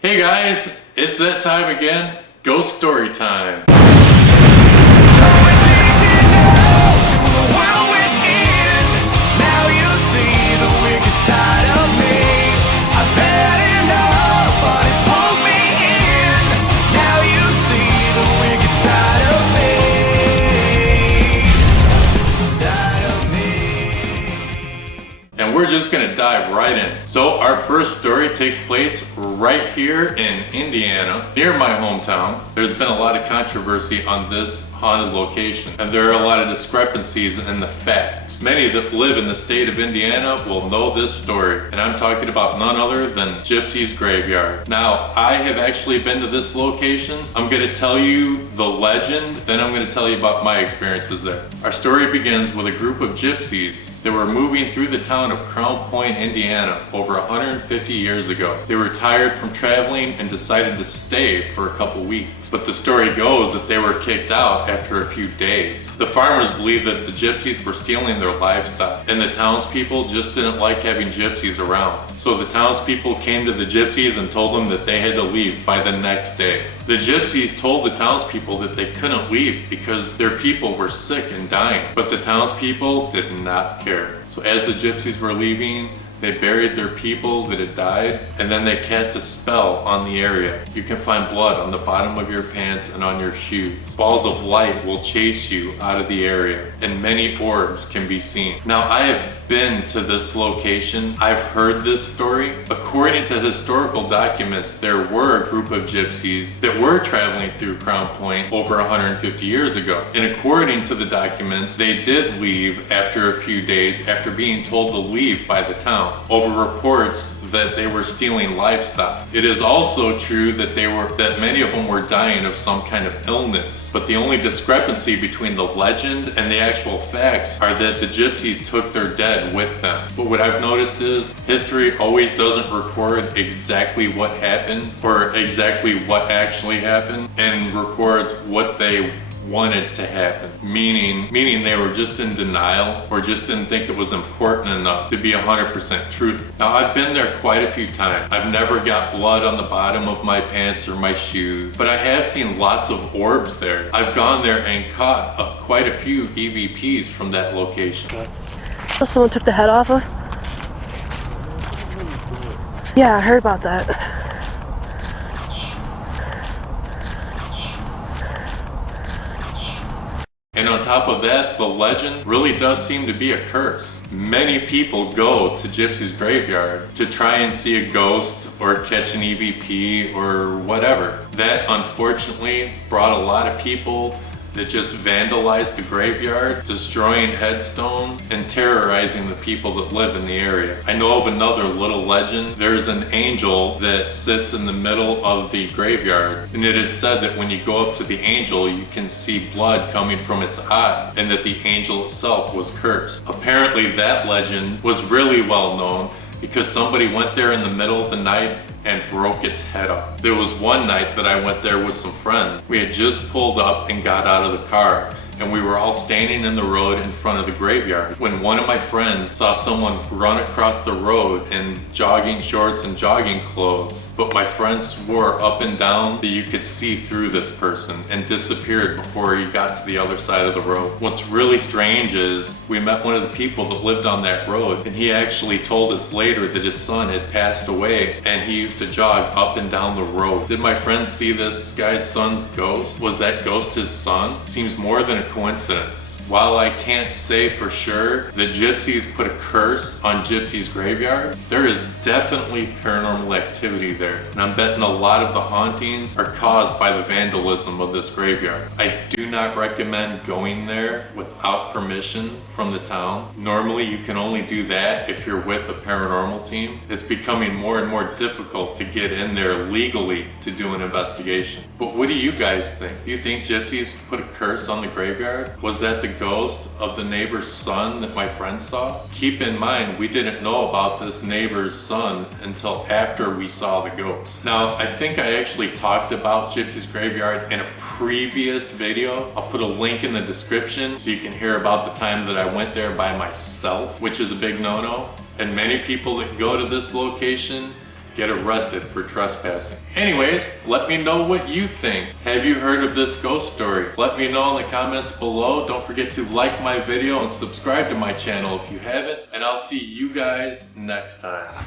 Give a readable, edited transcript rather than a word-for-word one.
Hey guys, it's that time again. Ghost story time. And we're just gonna dive right in. So our first story takes place right here in Indiana, near my hometown. There's been a lot of controversy on this haunted location, and there are a lot of discrepancies in the facts. Many that live in the state of Indiana will know this story, and I'm talking about none other than Gypsies Graveyard. Now, I have actually been to this location. I'm gonna tell you the legend, then I'm gonna tell you about my experiences there. Our story begins with a group of gypsies. They were moving through the town of Crown Point, Indiana, over 150 years ago. They were tired from traveling and decided to stay for a couple weeks. But the story goes that they were kicked out after a few days. The farmers believed that the gypsies were stealing their livestock, and the townspeople just didn't like having gypsies around. So the townspeople came to the gypsies and told them that they had to leave by the next day. The gypsies told the townspeople that they couldn't leave because their people were sick and dying, but the townspeople did not care. So as the gypsies were leaving, they buried their people that had died, and then they cast a spell on the area. You can find blood on the bottom of your pants and on your shoes. Balls of light will chase you out of the area, and many orbs can be seen. Now, I have been to this location. I've heard this story. According to historical documents, there were a group of gypsies that were traveling through Crown Point over 150 years ago. And according to the documents, they did leave after a few days after being told to leave by the town over reports that they were stealing livestock. It is also true that many of them were dying of some kind of illness. But the only discrepancy between the legend and the actual facts are that the gypsies took their dead with them. But what I've noticed is history always doesn't record exactly what happened or exactly what actually happened, and records what they wanted to happen, meaning they were just in denial or just didn't think it was important enough to be 100% truthful. Now, I've been there quite a few times. I've never got blood on the bottom of my pants or my shoes, but I have seen lots of orbs there. I've gone there and caught quite a few EVPs from that location. Someone took the head off of? Yeah, I heard about that. And on top of that, the legend really does seem to be a curse. Many people go to Gypsies Graveyard to try and see a ghost or catch an EVP or whatever. That unfortunately brought a lot of people that just vandalized the graveyard, destroying headstones and terrorizing the people that live in the area. I know of another little legend. There's an angel that sits in the middle of the graveyard, and it is said that when you go up to the angel, you can see blood coming from its eye, and that the angel itself was cursed. Apparently that legend was really well known because somebody went there in the middle of the night and broke its head off. There was one night that I went there with some friends. We had just pulled up and got out of the car, and we were all standing in the road in front of the graveyard when one of my friends saw someone run across the road in jogging shorts and jogging clothes. But my friend swore up and down that you could see through this person and disappeared before he got to the other side of the road. What's really strange is we met one of the people that lived on that road, and he actually told us later that his son had passed away and he used to jog up and down the road. Did my friend see this guy's son's ghost? Was that ghost his son? Seems more than a coincidence. While I can't say for sure the gypsies put a curse on Gypsies Graveyard, there is definitely paranormal activity there. And I'm betting a lot of the hauntings are caused by the vandalism of this graveyard. I do not recommend going there without permission from the town. Normally you can only do that if you're with a paranormal team. It's becoming more and more difficult to get in there legally to do an investigation. But what do you guys think? Do you think gypsies put a curse on the graveyard? Was that the ghost of the neighbor's son that my friend saw? Keep in mind, we didn't know about this neighbor's son until after we saw the ghost. Now, I think I actually talked about Gypsies Graveyard in a previous video. I'll put a link in the description so you can hear about the time that I went there by myself, which is a big no-no. And many people that go to this location get arrested for trespassing. Anyways, let me know what you think. Have you heard of this ghost story? Let me know in the comments below. Don't forget to like my video and subscribe to my channel if you haven't. And I'll see you guys next time.